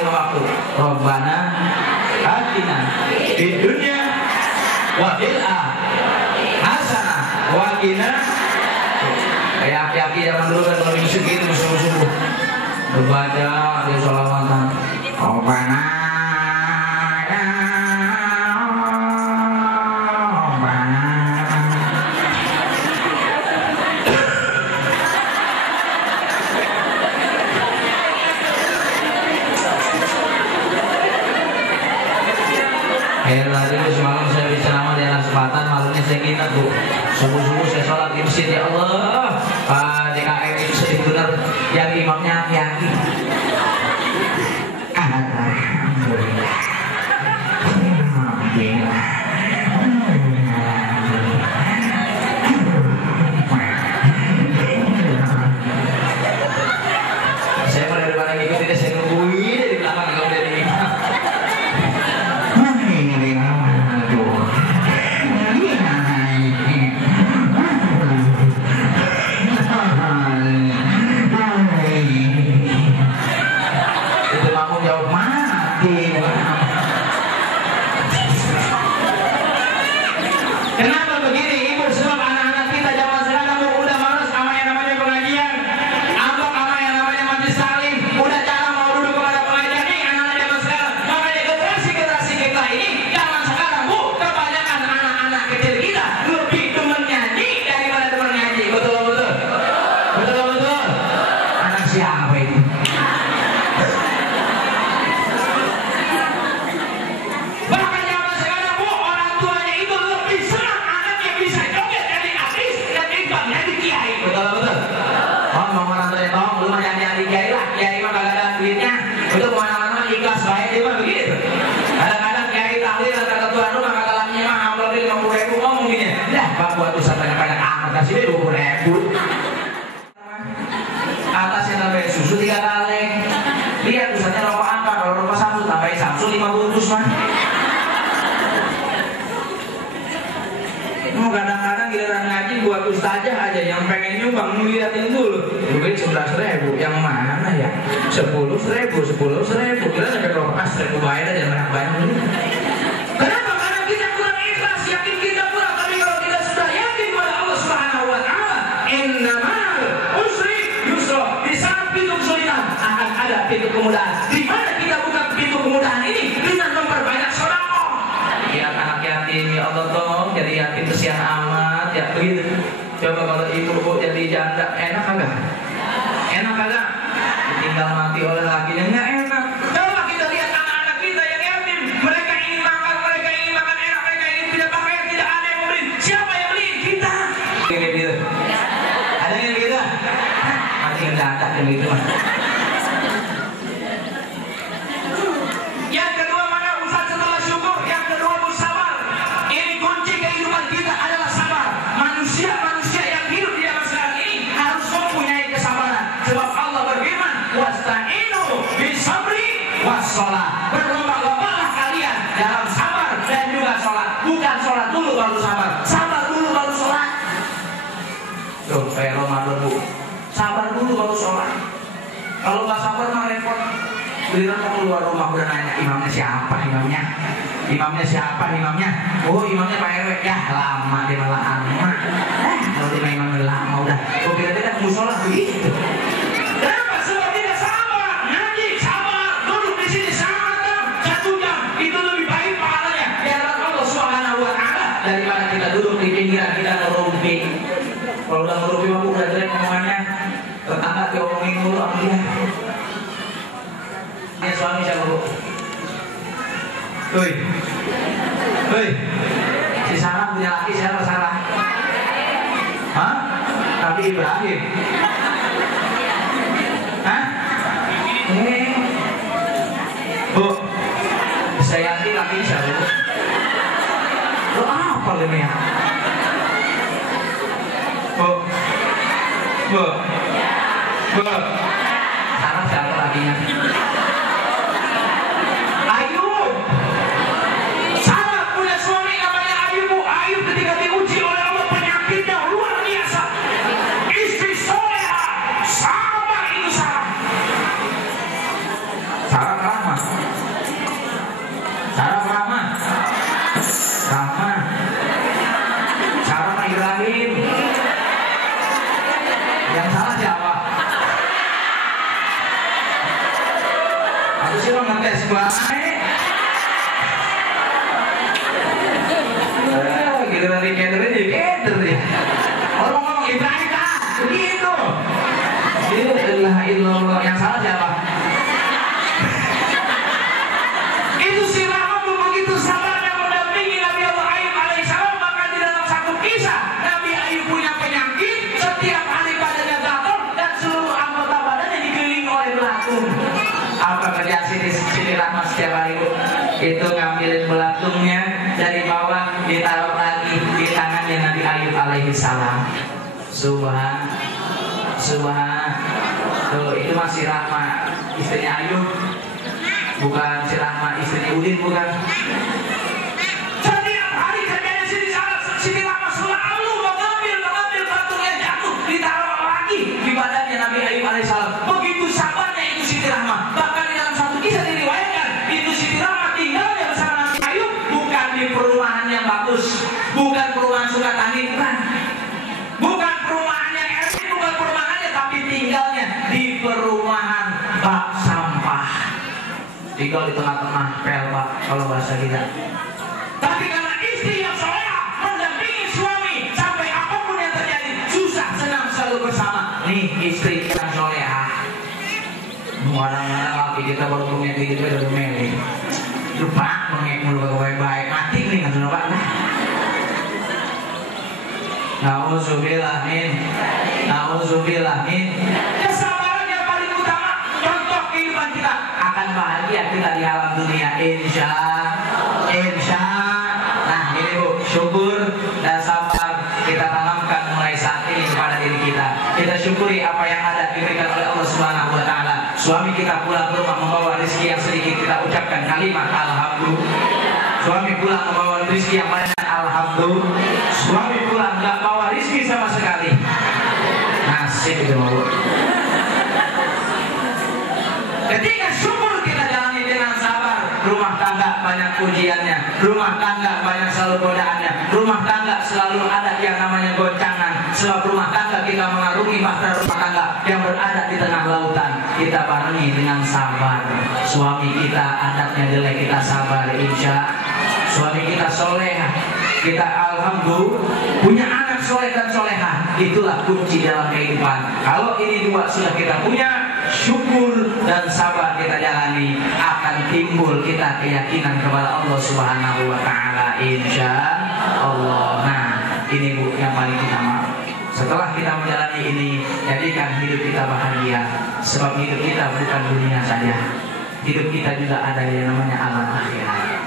lima waktu. Rabbana atina fid dunya wa fil akhirati hasanah wa qina. Kayak aki-aki zaman dulu kan kalau musik gitu subuh-subuh berbaca di sholawatan. Rabbana lagi semalam saya berceramah di anak Selatan, malamnya saya nginep bu. Subuh-subuh saya sholat di masjid, ya Allah. DKM itu sedih benar, yang imamnya aki-aki. Alhamdulillah. Saya mulai daripada ngikutin dia, saya nungguin di belakang kalau dia di imam. Kenapa begini ibu? Sebab anak-anak kita zaman sekarang udah malas sama yang namanya pengajian, ambak sama yang namanya majelis taklim, udah jarang mau duduk kepada pengajian. Nih anak-anak zaman sekarang, makanya generasi kita ini zaman sekarang bu, kebanyakan anak-anak kecil kita lebih demen nyanyi daripada demen ngaji. Betul betul, betul betul. Anak siapa itu? Bahkan zaman sekarang bu, orang tuanya itu lebih senang anaknya bisa joget jadi artis dan imbang jadi kiai. Betul betul. Oh mau orang tuanya tolong lu mah jangan jadi kiai lah. Kiai mah kagak ada duitnya. Itu kemana-mana ikhlas baik dia mah begitu. Kadang-kadang kiai tahlil kata ketua rumah kata lamnya mah amplop 50.000 ngomong gini. Dah pak buat usaha banyak-banyak amat kasih dia 20.000. Atasnya tambahin susu 3 kali. Lihat usahanya rokok apa? Kalau rokok Samsu tambahin Samsu 5 bungkus mah. Kadang-kadang giliran ngaji buat ustazah aja yang pengen nyumbang ngeliatin dulu. Duit 11.000 yang mana ya? 10.000 kira sampai kalau pas 1.000 bayar aja banyak-banyak dulu. Kenapa? Karena kita kurang ikhlas, yakin kita kurang. Tapi kalau kita sudah yakin pada Allah Subhanahu wa taala, innamal usri yusra. Di saat pintu kesulitan akan ada pintu kemudahan. Di mana kita buka pintu kemudahan ini dengan memperbanyak sedekah. Ya anak yatim, ya Allah tolong jadi yatim kesian amat ya begitu. Coba kalau ibu jadi janda enak kagak? Enak kagak? Ditinggal mati oleh lakinya nggak enak. Coba kita lihat anak-anak kita yang yatim, mereka ingin makan enak, mereka ingin tidak pakaian, tidak ada yang membeli. Siapa yang beli? Kita. Gitu. Ada yang gitu? Mati ngedadak yang gitu mah. Yang kedua mana Ustaz setelah syukur? Yang kedua bersabar. Ini kunci kehidupan kita adalah sabar. Manusia yang hidup di zaman sekarang ini harus mempunyai kesabaran. Sebab Allah berfirman, wasta'inu bisabri wassalah. Berlomba-lombalah kalian dalam sabar dan juga sholat. Bukan sholat dulu baru sabar. Sabar dulu baru sholat. Tuh kayak Ramadan bu. Sabar dulu baru sholat. Kalau nggak sabar mah repot. Beliau mau keluar rumah udah nanya imamnya siapa imamnya? Oh imamnya Pak RW. Ya lama dia malah lama. Kalau dia imamnya lama udah. Oh kira-kira musola begitu. Kenapa? Sebab tidak sabar. Ngaji sabar. Duduk di sini sabar 1 jam. Itu lebih baik pahalanya di hadapan Allah Subhanahu wa taala daripada kita duduk di pinggiran kita ngerumpi. Kalau udah ngerumpi mah udah jelek omongannya. Tetangga diomongin dulu sama dia. Ini suami siapa bu? Hei, si Sarah punya laki siapa Sarah? Hah? Nabi Ibrahim. Hah? Bu, saya yakin laki siapa bu? Lo apa ini ya? Bu, Sarah siapa lakinya? Sarah ramah. Aku sih lo ngetes banget. Gitu dari keder aja, keder ya. Orang ngomong Ibrahim kan, begitu. Ilaha illallah, yang salah siapa? Itu si Rahman begitu sabarnya mendampingi Nabi Allah Ayub alaihissalam, maka di dalam satu kisah Nabi Ayub punya penyakit, setiap hari badannya gatal dan seluruh anggota badannya dikelilingi oleh belatung. Apa kerja Siti Rahman setiap hari itu ngambilin belatungnya dari bawah, ditaruh lagi di tangannya Nabi Ayub alaihissalam. Subhan. Tuh, itu masih Rahma istrinya Ayub, bukan si Rahma istrinya Udin, bukan. Setiap hari kerjanya Siti Rahma selalu mengambil belatungnya jatuh, ditaruh lagi di badannya Nabi Ayub alaihissalam. Begitu sabarnya itu Siti Rahma. Bahkan di dalam satu kisah diriwayatkan itu Siti Rahma tinggalnya bersama Nabi Ayub bukan di perumahan yang bagus, bukan perumahan Sukatani, bukan perumahan yang elit, bukan perumahannya, tapi tinggalnya di perumahan bak sampah. Tinggal di tengah-tengah pel, Pak, kalau bahasa kita. Tapi karena istri yang solehah mendampingi suami sampai apapun yang terjadi, susah senang selalu bersama. Nih istri yang solehah. Kadang-kadang laki kita baru punya gitu udah gemeli. Lupa mengek mulu baik-baik mati nih kan Pak. Nauzubillah min. Kesabaran yang paling utama contoh kehidupan kita akan bahagia kita di alam dunia insya. Nah ini Bu, syukur dan sabar kita tanamkan mulai saat ini kepada diri kita. Kita syukuri apa yang ada diberikan oleh Allah Subhanahu wa taala. Suami kita pulang ke rumah membawa rezeki yang sedikit, kita ucapkan kalimat alhamdulillah. Suami pulang membawa rezeki yang banyak, alhamdulillah. Suami pulang nggak bawa rezeki sama sekali, nasib itu mau. Ketika syukur kita jalani dengan sabar, rumah tangga banyak ujiannya, rumah tangga banyak selalu godaannya, rumah tangga selalu ada yang namanya goncangan. Sebab rumah tangga kita mengarungi bahtera rumah tangga yang berada di tengah lautan. Kita barengi dengan sabar. Suami kita adatnya jelek, kita sabar insya. Suami kita soleh, kita alhamdulillah punya anak soleh dan solehah. Itulah kunci dalam kehidupan. Kalau ini dua sudah kita punya, syukur dan sabar kita jalani, akan timbul kita keyakinan kepada Allah Subhanahu wa taala insya Allah. Nah, ini Bu yang paling utama. Setelah kita menjalani ini, jadikan hidup kita bahagia. Sebab hidup kita bukan dunia saja. Hidup kita juga ada yang namanya alam akhirat.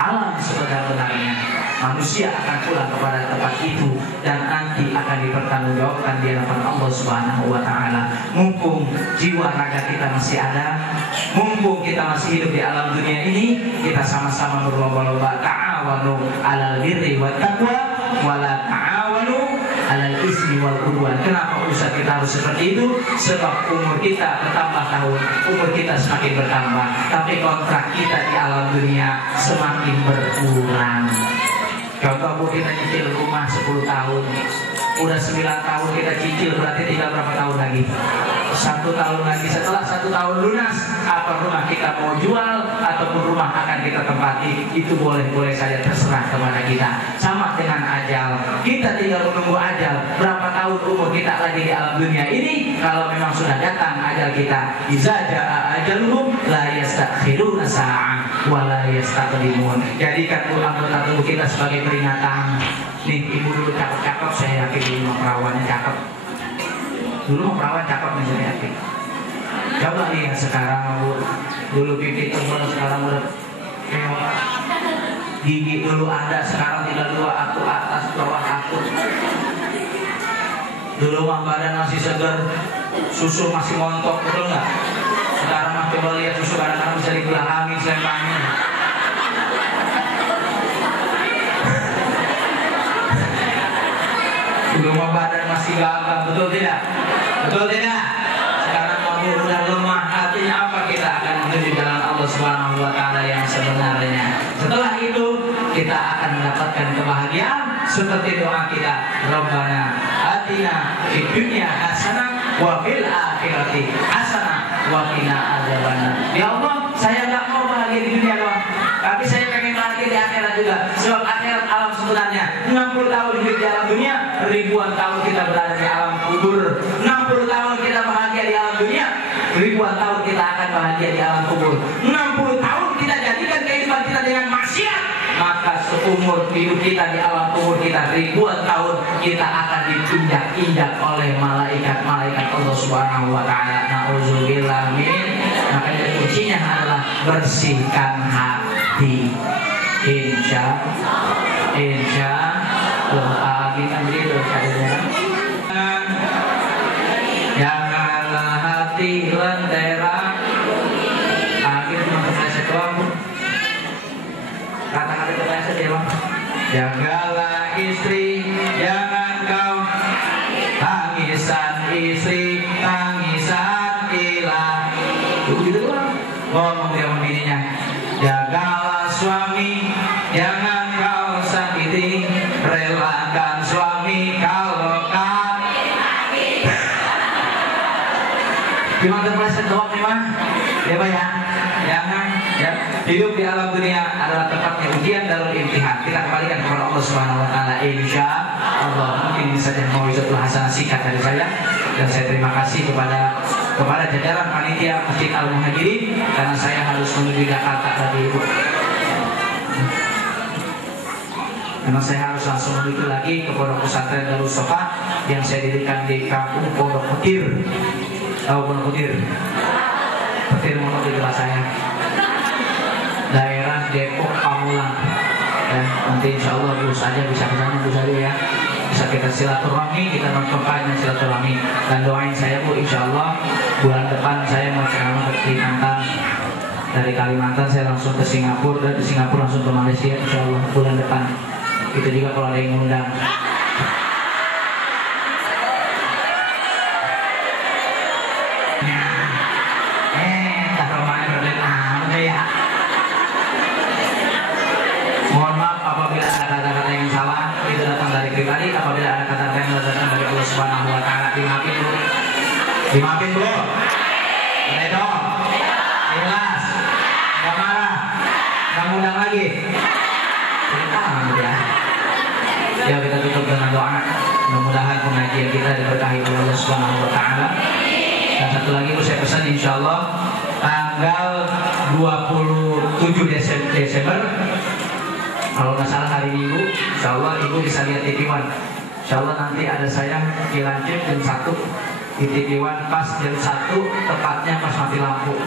Alam sebenar-benarnya. Manusia akan pulang kepada tempat itu dan nanti akan dipertanggungjawabkan di hadapan Allah Subhanahu wa taala. Mumpung jiwa raga kita masih ada, mumpung kita masih hidup di alam dunia ini, kita sama-sama berlomba-lomba ta'awanu 'alal birri wat taqwa wa la ta'awanu 'alal ismi wal 'udwan. Kenapa usaha kita harus seperti itu? Sebab umur kita bertambah tahun, umur kita semakin bertambah, tapi kontrak kita di alam dunia semakin berkurang. Contoh Bu, kita cicil rumah 10 tahun, udah 9 tahun kita cicil, berarti tinggal berapa tahun lagi? 1 tahun lagi. Setelah 1 tahun lunas, apa rumah kita mau jual ataupun rumah akan kita tempati, itu boleh-boleh saja, terserah kepada kita. Sama dengan ajal, kita tinggal menunggu ajal. Berapa tahun umur kita lagi di alam dunia ini? Kalau memang sudah datang ajal kita, iza jaa ajaluhum la yastakhiruna sa'ah wa la yastaqdimun. Jadikan anggota tubuh kita sebagai peringatan. Nih, ibu dulu cakep-cakep, saya yakin dulu perawannya cakep. Dulu mau perawan cakep nih, saya yakin. Coba lihat sekarang, Bu. Dulu pipi tebal, sekarang udah gigi dulu ada, sekarang tinggal 2 aku atas, bawah aku. Dulu mah badan masih segar, susu masih montok, betul nggak? Sekarang mah coba lihat susu kadang-kadang bisa dibelakangin selempangnya. Dulu mah badan masih gagah, betul tidak? Betul tidak? Sekarang kamu udah lemah, artinya apa? Kita akan menuju jalan Allah Subhanahu wa taala yang sebenarnya. Setelah itu kita akan mendapatkan kebahagiaan seperti doa kita, Rabbana atina fid dunya hasanah wa fil akhirati hasanah wa qina adzabannar. Ya Allah, saya nggak mau bahagia di dunia doang, tapi saya pengen bahagia di akhirat juga. Sebab akhirat alam sebenarnya 60 tahun hidup di alam dunia, ribuan tahun kita berada di alam kubur. 60 tahun kita bahagia di alam dunia, ribuan tahun kita akan bahagia di alam kubur. 60 tahun kita jadikan kehidupan kita dengan maksiat, maka seumur hidup kita di alam kubur kita, ribuan tahun kita akan diinjak-injak oleh malaikat-malaikat Allah Subhanahu wa taala. Nauzubillah min. Makanya kuncinya adalah bersihkan hati. Insya Allah kita begitu caranya. Janganlah hati lentera. Akhir mempeleset doang. Kata-kata terpeleset ya bang. Jagalah istri, jangan kau tangisan istri, tangisan ilah. Begitu doang. Ngomong dia sama bininya. Jagalah suami, jangan kau sakiti, relakan suami kalau kau. Cuma terpeleset doang nih mah. Ya Pak ya. Jangan ya. Hidup di alam dunia adalah tempatnya ujian darul imtihan. Kita kembalikan kepada Allah Subhanahu wa taala insya Allah. Mungkin ini saja mau'izatul hasanah singkat dari saya, dan saya terima kasih kepada jajaran panitia Masjid Al Muhajirin karena saya harus menuju Jakarta tadi Ibu. Karena saya harus langsung menuju lagi ke Pondok Pesantren Darus Sofa yang saya dirikan di Kampung Pondok Petir. Tahu Pondok Petir? Petir Pondok di kelas saya. Daerah Depok Pamulang. Ya, nanti insya Allah Bu saja bisa kesana Bu saja ya. Bisa kita silaturahmi, kita mengkampanye silaturahmi, dan doain saya Bu, insya Allah bulan depan saya mau ceramah ke Kalimantan. Dari Kalimantan saya langsung ke Singapura, dan di Singapura langsung ke Malaysia insya Allah bulan depan. Itu juga kalau ada yang ngundang. Mohon maaf apabila ada kata-kata yang salah, itu datang dari pribadi. Apabila ada kata-kata yang datang dari Allah Subhanahu wa taala, dimaafin dulu. Dimaafin dulu. Redo. Ikhlas. Enggak marah. Enggak ngundang lagi. Ya, kita tutup dengan doa. Mudah-mudahan pengajian kita diberkahi oleh Allah Subhanahu wa taala. Dan satu lagi saya pesan insyaallah tanggal 27 Desember kalau nggak salah hari Minggu, insya Allah Ibu bisa lihat TV One. Insya Allah nanti ada saya di Lancip jam 1 di TV One pas jam 1, tepatnya pas mati lampu.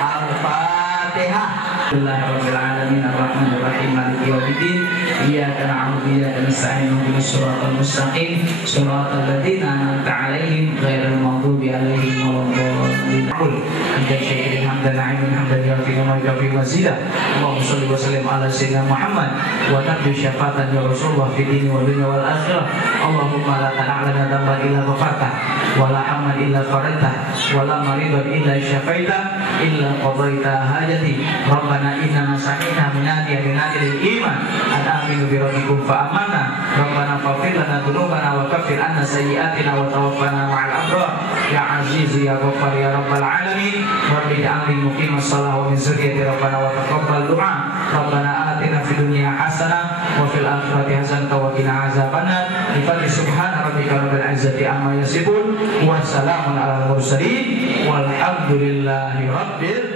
Al-Fatihah. Bismillahirrahmanirrahim. Ar-Rahmanir-Rahim. Maliki yaumiddin. Iyyaka na'budu wa iyyaka nasta'in. Ihdinas siratal mustaqim. Siratal ladzina an'amta 'alaihim ghairil maghdubi 'alaihim waladdallin. Hamdan syakirin hamdan na'iman hamdan yafi'u ma yafi'u mazida. Allahumma shalli wa sallim ala sayyidina Muhammad wa nabi syafaatan ya Rasulullah fi dini wa dunya wal akhirah. Allahumma la ta'ala dhanban illa ghafartah wa la hamman illa faraitah wa la maridan illa syafaitah illa qadaita hajati. Rabbana innana sami'na munadiyan yunadi lil iman an aminu bi rabbikum fa amanna. Rabbana faghfir lana dhunubana wa kaffir anna sayyi'atina wa tawaffana ma'al abrar. Ya aziz ya ghaffar ya rabbal alamin. Rabbi ja'alni muqimas shalah wa min dzurriyyati rabbana wa taqabbal du'a. Rabbana atina fid dunya hasanah wa fil akhirati hasanah wa qina azabannar. Bi fadli subhana rabbika rabbil izzati amma yasifun wa salamun alal mursalin walhamdulillahi rabbil